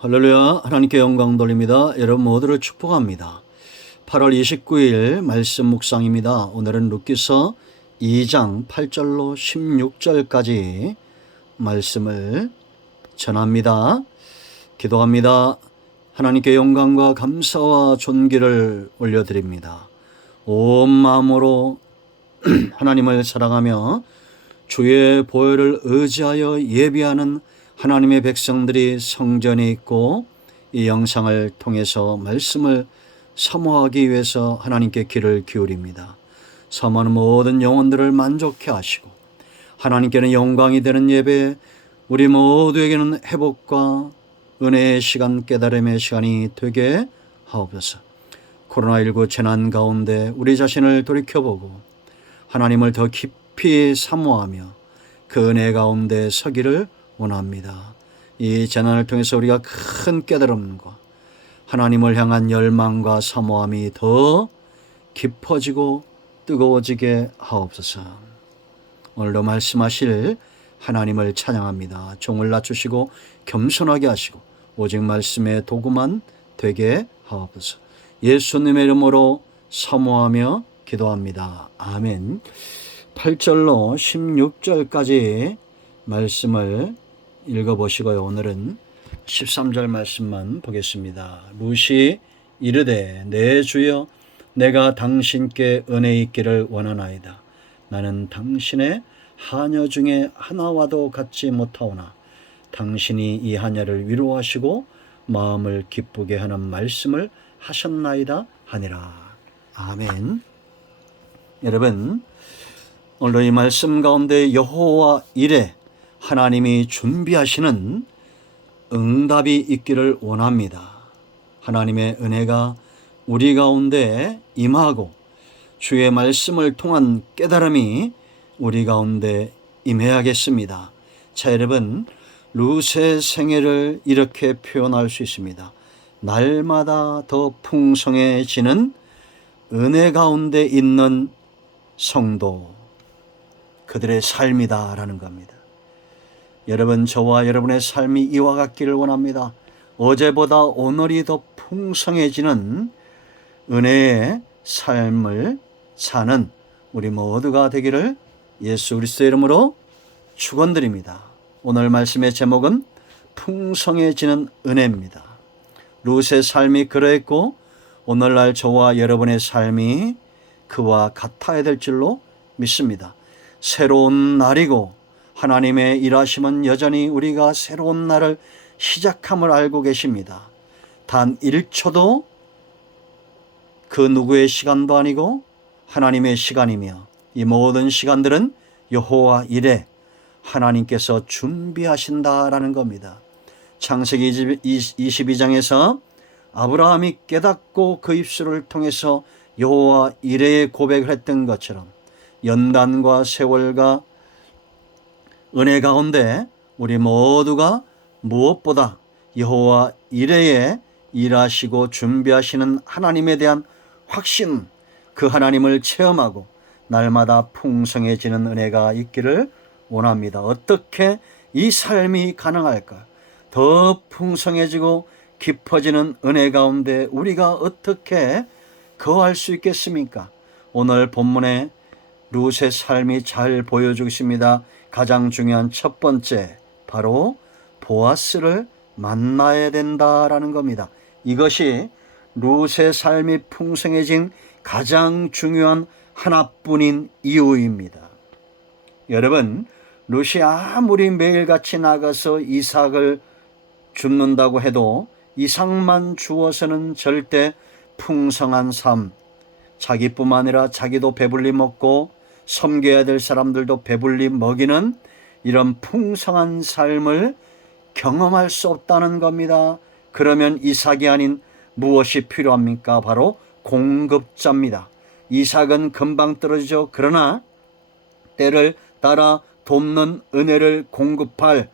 할렐루야. 하나님께 영광 돌립니다. 여러분 모두를 축복합니다. 8월 29일 말씀 묵상입니다. 오늘은 룻기서 2장 8절로 16절까지 말씀을 전합니다. 기도합니다. 하나님께 영광과 감사와 존귀를 올려드립니다. 온 마음으로 하나님을 사랑하며 주의 보혈을 의지하여 예비하는 하나님의 백성들이 성전에 있고 이 영상을 통해서 말씀을 사모하기 위해서 하나님께 귀를 기울입니다. 사모하는 모든 영혼들을 만족해 하시고 하나님께는 영광이 되는 예배, 우리 모두에게는 회복과 은혜의 시간, 깨달음의 시간이 되게 하옵소서. 코로나19 재난 가운데 우리 자신을 돌이켜보고 하나님을 더 깊이 사모하며 그 은혜 가운데 서기를 원합니다. 이 재난을 통해서 우리가 큰 깨달음과 하나님을 향한 열망과 사모함이 더 깊어지고 뜨거워지게 하옵소서. 오늘도 말씀하실 하나님을 찬양합니다. 종을 낮추시고 겸손하게 하시고 오직 말씀의 도구만 되게 하옵소서. 예수님의 이름으로 사모하며 기도합니다. 아멘. 8절로 16절까지 말씀을 읽어보시고요. 오늘은 13절 말씀만 보겠습니다. 룻이 이르되 내 주여 내가 당신께 은혜 있기를 원하나이다. 나는 당신의 하녀 중에 하나와도 같지 못하오나 당신이 이 하녀를 위로하시고 마음을 기쁘게 하는 말씀을 하셨나이다 하니라. 아멘. 여러분, 오늘 이 말씀 가운데 여호와 이레 하나님이 준비하시는 응답이 있기를 원합니다. 하나님의 은혜가 우리 가운데 임하고 주의 말씀을 통한 깨달음이 우리 가운데 임해야겠습니다. 자, 여러분, 룻의 생애를 이렇게 표현할 수 있습니다. 날마다 더 풍성해지는 은혜 가운데 있는 성도, 그들의 삶이다라는 겁니다. 여러분, 저와 여러분의 삶이 이와 같기를 원합니다. 어제보다 오늘이 더 풍성해지는 은혜의 삶을 사는 우리 모두가 되기를 예수 그리스도의 이름으로 축원드립니다. 오늘 말씀의 제목은 풍성해지는 은혜입니다. 룻의 삶이 그러했고 오늘날 저와 여러분의 삶이 그와 같아야 될 줄로 믿습니다. 새로운 날이고 하나님의 일하심은 여전히 우리가 새로운 날을 시작함을 알고 계십니다. 단 1초도 그 누구의 시간도 아니고 하나님의 시간이며 이 모든 시간들은 여호와 이레 하나님께서 준비하신다라는 겁니다. 창세기 22장에서 아브라함이 깨닫고 그 입술을 통해서 여호와 이레의 고백을 했던 것처럼 연단과 세월과 은혜 가운데 우리 모두가 무엇보다 여호와 이레에 일하시고 준비하시는 하나님에 대한 확신, 그 하나님을 체험하고 날마다 풍성해지는 은혜가 있기를 원합니다. 어떻게 이 삶이 가능할까? 더 풍성해지고 깊어지는 은혜 가운데 우리가 어떻게 거할 수 있겠습니까? 오늘 본문에 룻의 삶이 잘 보여주고 있습니다. 가장 중요한 첫 번째, 바로 보아스를 만나야 된다라는 겁니다. 이것이 룻의 삶이 풍성해진 가장 중요한 하나뿐인 이유입니다. 여러분, 룻이 아무리 매일같이 나가서 이삭을 줍는다고 해도 이삭만 주어서는 절대 풍성한 삶, 자기뿐만 아니라 자기도 배불리 먹고 섬겨야 될 사람들도 배불리 먹이는 이런 풍성한 삶을 경험할 수 없다는 겁니다. 그러면 이삭이 아닌 무엇이 필요합니까? 바로 공급자입니다. 이삭은 금방 떨어지죠. 그러나 때를 따라 돕는 은혜를 공급할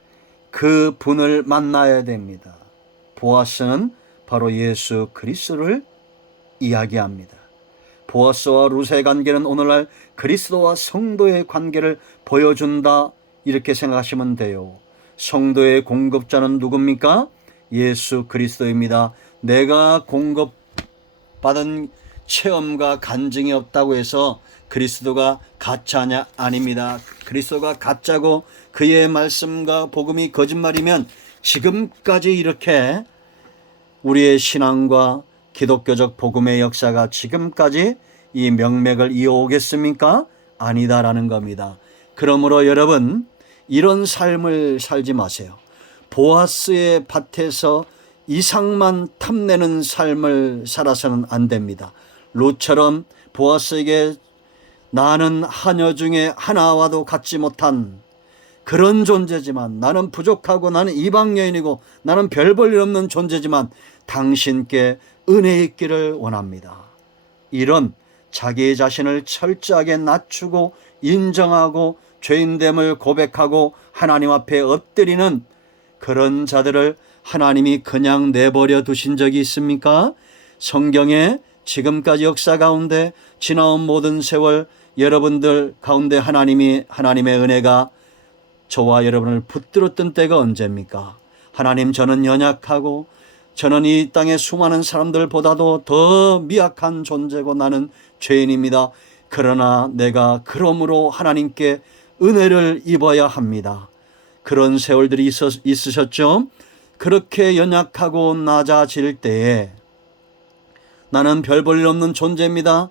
그 분을 만나야 됩니다. 보아스는 바로 예수 그리스도를 이야기합니다. 보아스와 룻의 관계는 오늘날 그리스도와 성도의 관계를 보여준다, 이렇게 생각하시면 돼요. 성도의 공급자는 누굽니까? 예수 그리스도입니다. 내가 공급받은 체험과 간증이 없다고 해서 그리스도가 가짜냐? 아닙니다. 그리스도가 가짜고 그의 말씀과 복음이 거짓말이면 지금까지 이렇게 우리의 신앙과 기독교적 복음의 역사가 지금까지 이 명맥을 이어오겠습니까? 아니다라는 겁니다. 그러므로 여러분, 이런 삶을 살지 마세요. 보아스의 밭에서 이상만 탐내는 삶을 살아서는 안 됩니다. 룻처럼 보아스에게 나는 하녀 중에 하나와도 같지 못한 그런 존재지만, 나는 부족하고 나는 이방 여인이고 나는 별 볼 일 없는 존재지만 당신께 은혜 있기를 원합니다. 이런 자기 자신을 철저하게 낮추고 인정하고 죄인됨을 고백하고 하나님 앞에 엎드리는 그런 자들을 하나님이 그냥 내버려 두신 적이 있습니까? 성경에 지금까지 역사 가운데 지나온 모든 세월 여러분들 가운데 하나님의 은혜가 저와 여러분을 붙들었던 때가 언제입니까? 하나님, 저는 연약하고 저는 이 땅의 수많은 사람들보다도 더 미약한 존재고 나는 죄인입니다. 그러나 내가 그러므로 하나님께 은혜를 입어야 합니다. 그런 세월들이 있으셨죠? 그렇게 연약하고 낮아질 때에 나는 별 볼 일 없는 존재입니다.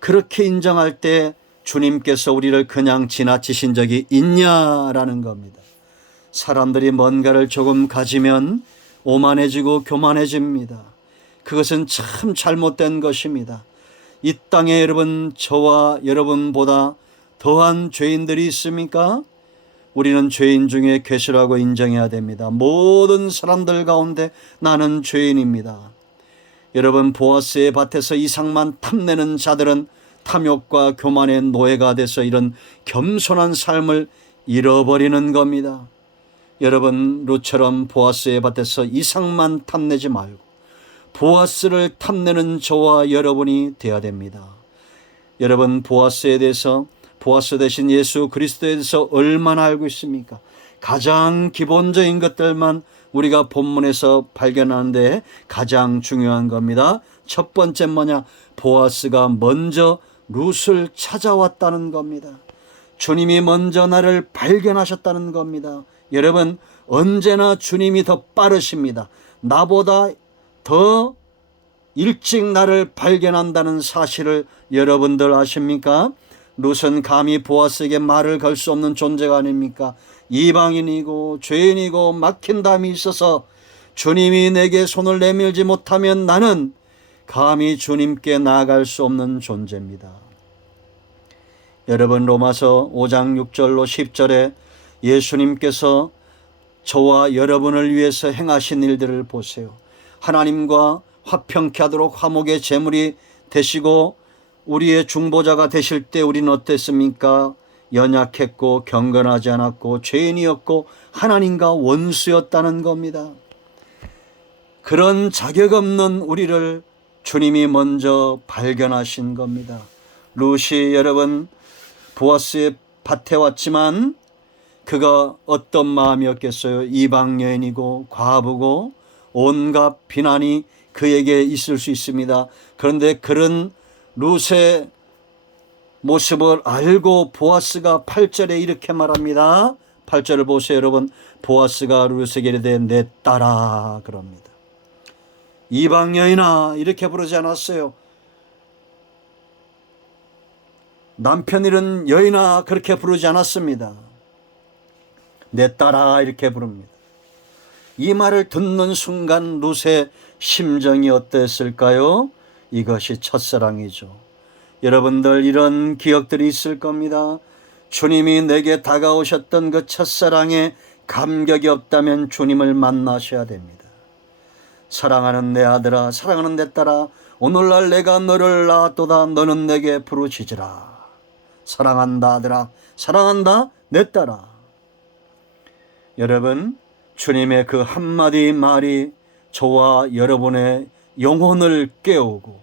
그렇게 인정할 때 주님께서 우리를 그냥 지나치신 적이 있냐라는 겁니다. 사람들이 뭔가를 조금 가지면 오만해지고 교만해집니다. 그것은 참 잘못된 것입니다. 이 땅에 여러분, 저와 여러분보다 더한 죄인들이 있습니까? 우리는 죄인 중에 괴수라고 인정해야 됩니다. 모든 사람들 가운데 나는 죄인입니다. 여러분, 보아스의 밭에서 이상만 탐내는 자들은 탐욕과 교만의 노예가 돼서 이런 겸손한 삶을 잃어버리는 겁니다. 여러분, 룻처럼 보아스의 밭에서 이상만 탐내지 말고 보아스를 탐내는 저와 여러분이 되어야 됩니다. 여러분, 보아스에 대해서, 보아스 대신 예수 그리스도에 대해서 얼마나 알고 있습니까? 가장 기본적인 것들만 우리가 본문에서 발견하는데 가장 중요한 겁니다. 첫 번째 뭐냐? 보아스가 먼저 룻을 찾아왔다는 겁니다. 주님이 먼저 나를 발견하셨다는 겁니다. 여러분, 언제나 주님이 더 빠르십니다. 나보다 더 일찍 나를 발견한다는 사실을 여러분들 아십니까? 룻은 감히 보아스에게 말을 걸 수 없는 존재가 아닙니까? 이방인이고 죄인이고 막힌 담이 있어서 주님이 내게 손을 내밀지 못하면 나는 감히 주님께 나아갈 수 없는 존재입니다. 여러분, 로마서 5장 6절로 10절에 예수님께서 저와 여러분을 위해서 행하신 일들을 보세요. 하나님과 화평케 하도록 화목의 제물이 되시고 우리의 중보자가 되실 때 우리는 어땠습니까? 연약했고 경건하지 않았고 죄인이었고 하나님과 원수였다는 겁니다. 그런 자격 없는 우리를 주님이 먼저 발견하신 겁니다. 룻이 여러분 보아스의 밭에 왔지만 그가 어떤 마음이었겠어요? 이방 여인이고 과부고 온갖 비난이 그에게 있을 수 있습니다. 그런데 그런 룻의 모습을 알고 보아스가 8절에 이렇게 말합니다. 8절을 보세요, 여러분. 보아스가 룻에게 이르되 내 딸아 그럽니다. 이방 여인아 이렇게 부르지 않았어요. 남편 잃은 여인아 그렇게 부르지 않았습니다. 내 딸아 이렇게 부릅니다. 이 말을 듣는 순간 룻의 심정이 어땠을까요? 이것이 첫사랑이죠. 여러분들 이런 기억들이 있을 겁니다. 주님이 내게 다가오셨던 그 첫사랑에 감격이 없다면 주님을 만나셔야 됩니다. 사랑하는 내 아들아, 사랑하는 내 딸아, 오늘날 내가 너를 낳았도다. 너는 내게 부르짖으라. 사랑한다 아들아, 사랑한다 내 딸아. 여러분, 주님의 그 한마디 말이 저와 여러분의 영혼을 깨우고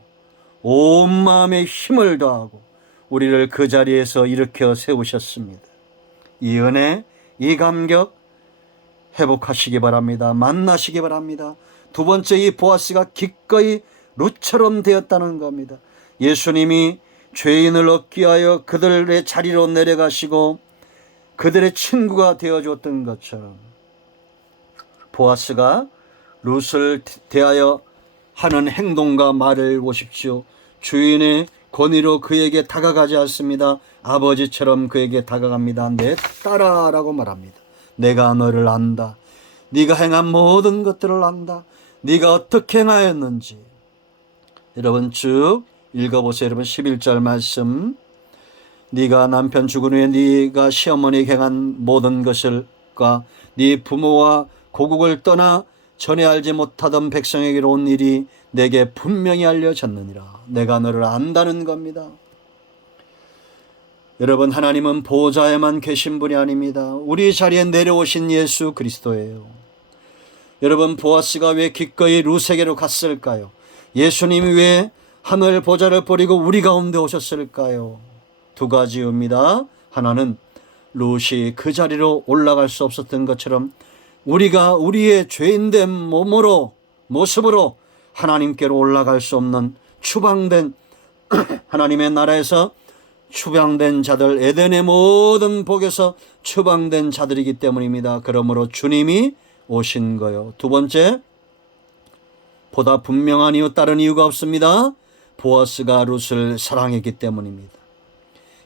온 마음에 힘을 더하고 우리를 그 자리에서 일으켜 세우셨습니다. 이 은혜, 이 감격, 회복하시기 바랍니다. 만나시기 바랍니다. 두 번째, 이 보아스가 기꺼이 룻처럼 되었다는 겁니다. 예수님이 죄인을 얻기 위하여 그들의 자리로 내려가시고 그들의 친구가 되어줬던 것처럼 보아스가 룻을 대하여 하는 행동과 말을 보십시오. 주인의 권위로 그에게 다가가지 않습니다. 아버지처럼 그에게 다가갑니다. 내 딸아 라고 말합니다. 내가 너를 안다. 네가 행한 모든 것들을 안다. 네가 어떻게 행하였는지. 여러분 쭉 읽어보세요. 여러분 11절 말씀. 네가 남편 죽은 후에 네가 시어머니에게 행한 모든 것을과 네 부모와 고국을 떠나 전에 알지 못하던 백성에게로 온 일이 내게 분명히 알려졌느니라. 내가 너를 안다는 겁니다. 여러분, 하나님은 보좌에만 계신 분이 아닙니다. 우리 자리에 내려오신 예수 그리스도예요. 여러분, 보아스가 왜 기꺼이 룻에게로 갔을까요? 예수님이 왜 하늘 보좌를 버리고 우리 가운데 오셨을까요? 두 가지입니다. 하나는 룻이 그 자리로 올라갈 수 없었던 것처럼 우리가 우리의 죄인된 모습으로 하나님께로 올라갈 수 없는 추방된 하나님의 나라에서 추방된 자들, 에덴의 모든 복에서 추방된 자들이기 때문입니다. 그러므로 주님이 오신 거요. 두 번째, 보다 분명한 이유, 다른 이유가 없습니다. 보아스가 룻을 사랑했기 때문입니다.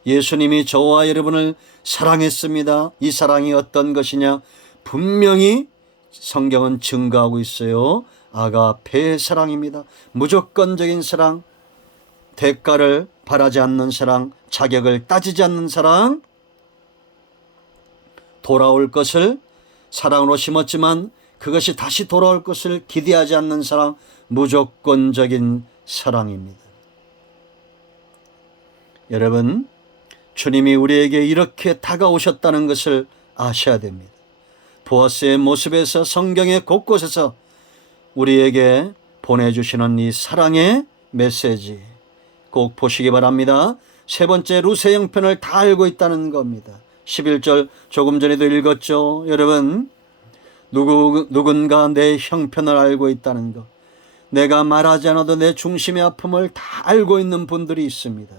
예수님이 저와 여러분을 사랑했습니다. 이 사랑이 어떤 것이냐? 분명히 성경은 증거하고 있어요. 아가페 사랑입니다. 무조건적인 사랑, 대가를 바라지 않는 사랑, 자격을 따지지 않는 사랑, 돌아올 것을 사랑으로 심었지만 그것이 다시 돌아올 것을 기대하지 않는 사랑, 무조건적인 사랑입니다. 여러분, 주님이 우리에게 이렇게 다가오셨다는 것을 아셔야 됩니다. 보아스의 모습에서 성경의 곳곳에서 우리에게 보내주시는 이 사랑의 메시지 꼭 보시기 바랍니다. 세 번째, 룻의 형편을 다 알고 있다는 겁니다. 11절 조금 전에도 읽었죠. 여러분, 누군가 내 형편을 알고 있다는 것, 내가 말하지 않아도 내 중심의 아픔을 다 알고 있는 분들이 있습니다.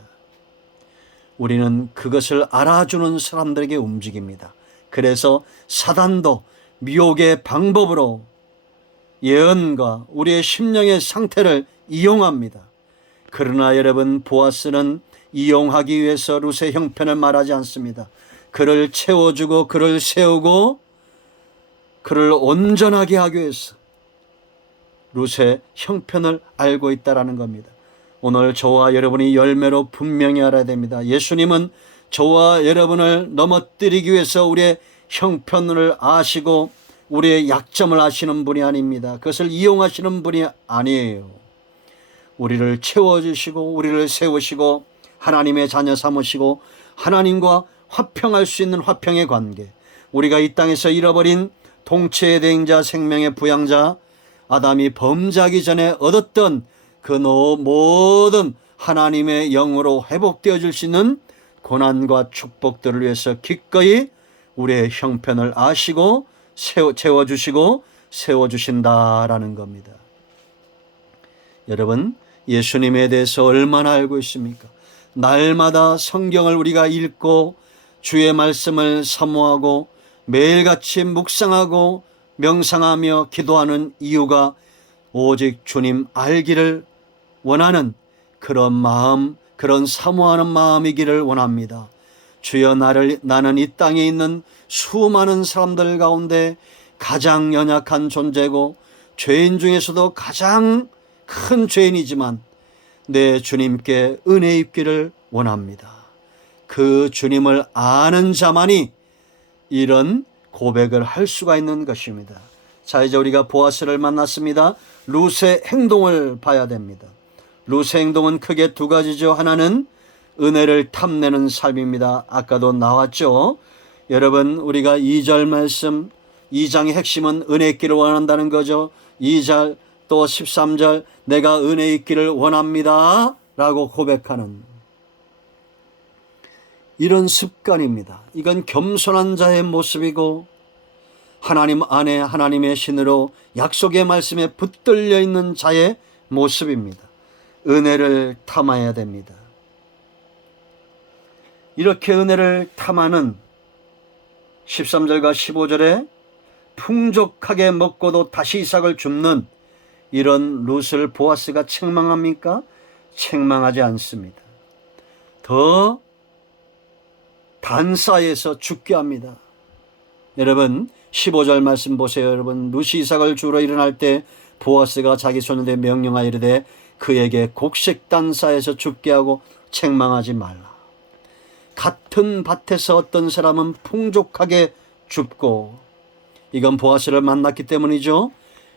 우리는 그것을 알아주는 사람들에게 움직입니다. 그래서 사단도 미혹의 방법으로 예언과 우리의 심령의 상태를 이용합니다. 그러나 여러분, 보아스는 이용하기 위해서 룻의 형편을 말하지 않습니다. 그를 채워주고 그를 세우고 그를 온전하게 하기 위해서 룻의 형편을 알고 있다는 겁니다. 오늘 저와 여러분이 열매로 분명히 알아야 됩니다. 예수님은 저와 여러분을 넘어뜨리기 위해서 우리의 형편을 아시고 우리의 약점을 아시는 분이 아닙니다. 그것을 이용하시는 분이 아니에요. 우리를 채워주시고 우리를 세우시고 하나님의 자녀 삼으시고 하나님과 화평할 수 있는 화평의 관계, 우리가 이 땅에서 잃어버린 동체의 대행자, 생명의 부양자, 아담이 범죄하기 전에 얻었던 그 모든 하나님의 영으로 회복되어질 수 있는 고난과 축복들을 위해서 기꺼이 우리의 형편을 아시고 채워주시고 세워주신다라는 겁니다. 여러분, 예수님에 대해서 얼마나 알고 있습니까? 날마다 성경을 우리가 읽고 주의 말씀을 사모하고 매일같이 묵상하고 명상하며 기도하는 이유가 오직 주님 알기를 원하는 그런 마음, 그런 사모하는 마음이기를 원합니다. 주여, 나는 이 땅에 있는 수많은 사람들 가운데 가장 연약한 존재고 죄인 중에서도 가장 큰 죄인이지만 내 주님께 은혜 입기를 원합니다. 그 주님을 아는 자만이 이런 고백을 할 수가 있는 것입니다. 자, 이제 우리가 보아스를 만났습니다. 룻의 행동을 봐야 됩니다. 룻의 행동은 크게 두 가지죠. 하나는 은혜를 탐내는 삶입니다. 아까도 나왔죠. 여러분, 우리가 2절 말씀, 2장의 핵심은 은혜 있기를 원한다는 거죠. 2절 또 13절, 내가 은혜 있기를 원합니다 라고 고백하는 이런 습관입니다. 이건 겸손한 자의 모습이고 하나님 안에 하나님의 신으로 약속의 말씀에 붙들려 있는 자의 모습입니다. 은혜를 탐해야 됩니다. 이렇게 은혜를 탐하는 13절과 15절에 풍족하게 먹고도 다시 이삭을 줍는 이런 룻을 보아스가 책망합니까? 책망하지 않습니다. 더 단싸에서 죽게 합니다. 여러분 15절 말씀 보세요. 여러분 룻이 이삭을 주러 일어날 때 보아스가 자기 손에 명령하여 이르되 그에게 곡식 단싸에서 죽게 하고 책망하지 말라. 같은 밭에서 어떤 사람은 풍족하게 줍고, 이건 보아스를 만났기 때문이죠.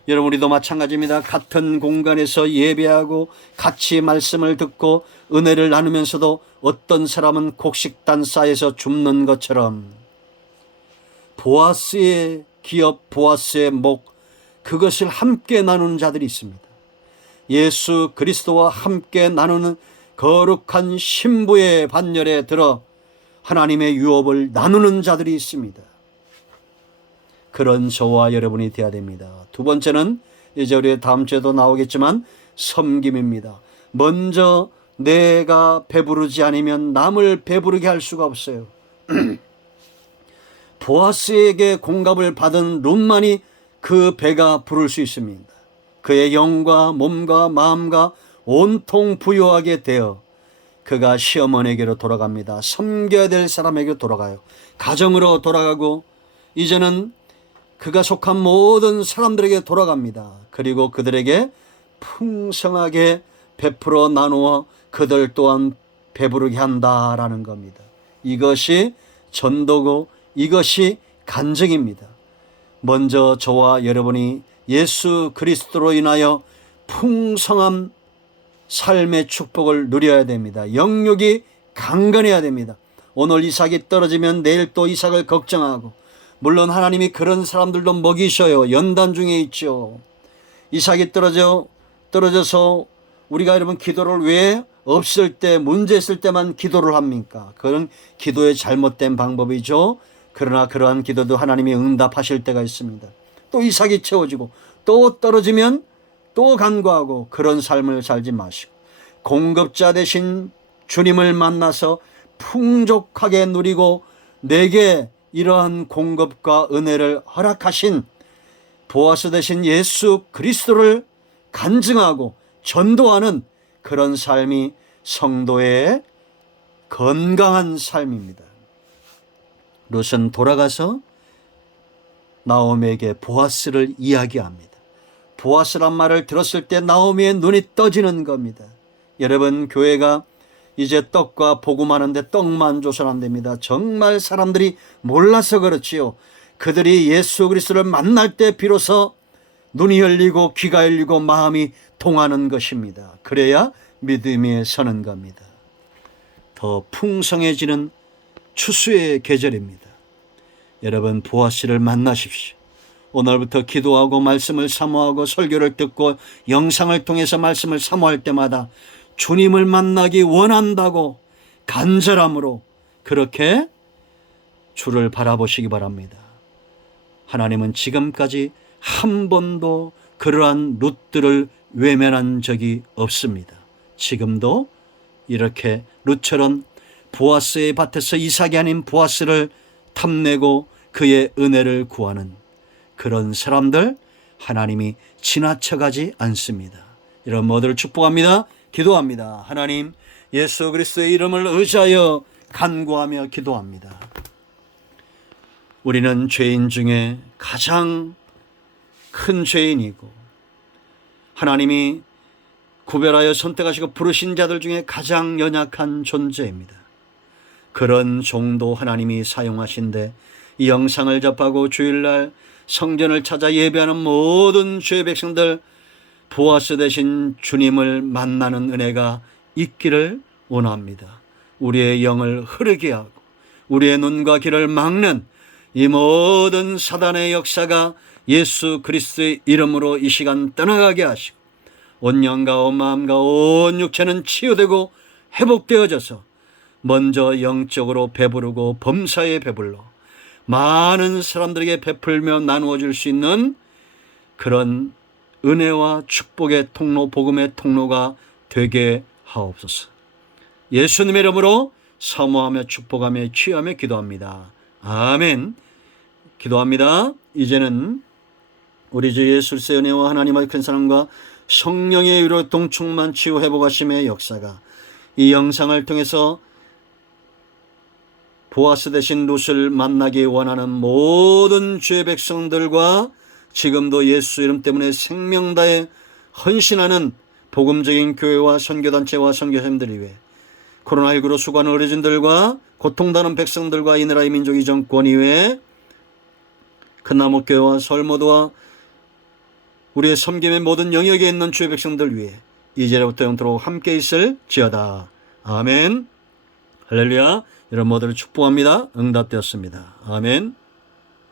여러분 우리도 마찬가지입니다. 같은 공간에서 예배하고 같이 말씀을 듣고 은혜를 나누면서도 어떤 사람은 곡식 단싸에서 줍는 것처럼 보아스의 기업, 보아스의 목, 그것을 함께 나누는 자들이 있습니다. 예수 그리스도와 함께 나누는 거룩한 신부의 반열에 들어 하나님의 유업을 나누는 자들이 있습니다. 그런 저와 여러분이 되어야 됩니다. 두 번째는 이제 우리 다음 주에도 나오겠지만 섬김입니다. 먼저 내가 배부르지 않으면 남을 배부르게 할 수가 없어요. 보아스에게 공급을 받은 룻만이 그 배가 부를 수 있습니다. 그의 영과 몸과 마음과 온통 부유하게 되어 그가 시어머니에게로 돌아갑니다. 섬겨야 될 사람에게 돌아가요. 가정으로 돌아가고 이제는 그가 속한 모든 사람들에게 돌아갑니다. 그리고 그들에게 풍성하게 베풀어 나누어 그들 또한 배부르게 한다라는 겁니다. 이것이 전도고 이것이 간증입니다. 먼저 저와 여러분이 예수 그리스도로 인하여 풍성한 삶의 축복을 누려야 됩니다. 영육이 강건해야 됩니다. 오늘 이삭이 떨어지면 내일 또 이삭을 걱정하고, 물론 하나님이 그런 사람들도 먹이셔요. 연단 중에 있죠. 이삭이 떨어져서 우리가 여러분 기도를 왜 없을 때, 문제 있을 때만 기도를 합니까? 그런 기도의 잘못된 방법이죠. 그러나 그러한 기도도 하나님이 응답하실 때가 있습니다. 또 이삭이 채워지고 또 떨어지면 또 간구하고, 그런 삶을 살지 마시고 공급자 되신 주님을 만나서 풍족하게 누리고 내게 이러한 공급과 은혜를 허락하신 보아스 되신 예수 그리스도를 간증하고 전도하는 그런 삶이 성도의 건강한 삶입니다. 룻은 돌아가서 나오미에게 보아스를 이야기합니다. 보아스란 말을 들었을 때 나오미의 눈이 떠지는 겁니다. 여러분 교회가 이제 떡과 복음하는데 떡만 줘서는 안 됩니다. 정말 사람들이 몰라서 그렇지요. 그들이 예수 그리스도를 만날 때 비로소 눈이 열리고 귀가 열리고 마음이 통하는 것입니다. 그래야 믿음에 서는 겁니다. 더 풍성해지는 추수의 계절입니다. 여러분 보아스를 만나십시오. 오늘부터 기도하고 말씀을 사모하고 설교를 듣고 영상을 통해서 말씀을 사모할 때마다 주님을 만나기 원한다고 간절함으로 그렇게 주를 바라보시기 바랍니다. 하나님은 지금까지 한 번도 그러한 룻들을 외면한 적이 없습니다. 지금도 이렇게 룻처럼 보아스의 밭에서 이삭이 아닌 보아스를 탐내고 그의 은혜를 구하는 그런 사람들 하나님이 지나쳐가지 않습니다. 이런 모두를 축복합니다. 기도합니다. 하나님 예수 그리스도의 이름을 의지하여 간구하며 기도합니다. 우리는 죄인 중에 가장 큰 죄인이고 하나님이 구별하여 선택하시고 부르신 자들 중에 가장 연약한 존재입니다. 그런 종도 하나님이 사용하신데 이 영상을 접하고 주일날 성전을 찾아 예배하는 모든 주의 백성들 보아스 되신 주님을 만나는 은혜가 있기를 원합니다. 우리의 영을 흐르게 하고 우리의 눈과 귀를 막는 이 모든 사단의 역사가 예수 그리스도의 이름으로 이 시간 떠나가게 하시고 온 영과 온 마음과 온 육체는 치유되고 회복되어져서 먼저 영적으로 배부르고 범사에 배불러 많은 사람들에게 베풀며 나누어 줄 수 있는 그런 은혜와 축복의 통로, 복음의 통로가 되게 하옵소서. 예수님의 이름으로 사모하며 축복하며 취하며 기도합니다. 아멘. 기도합니다. 이제는 우리 주 예수 그리스도의 은혜와 하나님의 큰 사랑과 성령의 위로 동충만 치유 회복하심의 역사가 이 영상을 통해서 보아스 대신 룻을 만나기 원하는 모든 주의 백성들과 지금도 예수 이름 때문에 생명 다해 헌신하는 복음적인 교회와 선교단체와 선교사님들 위해 코로나19로 수고하는 어르신들과 고통당하는 백성들과 이 나라의 민족 이 정권 이외에 큰나무교회와 서울모두와 우리의 섬김의 모든 영역에 있는 주의 백성들 위해 이제부터 영토록 함께 있을 지어다. 아멘. 할렐루야. 여러분 모두를 축복합니다. 응답되었습니다. 아멘.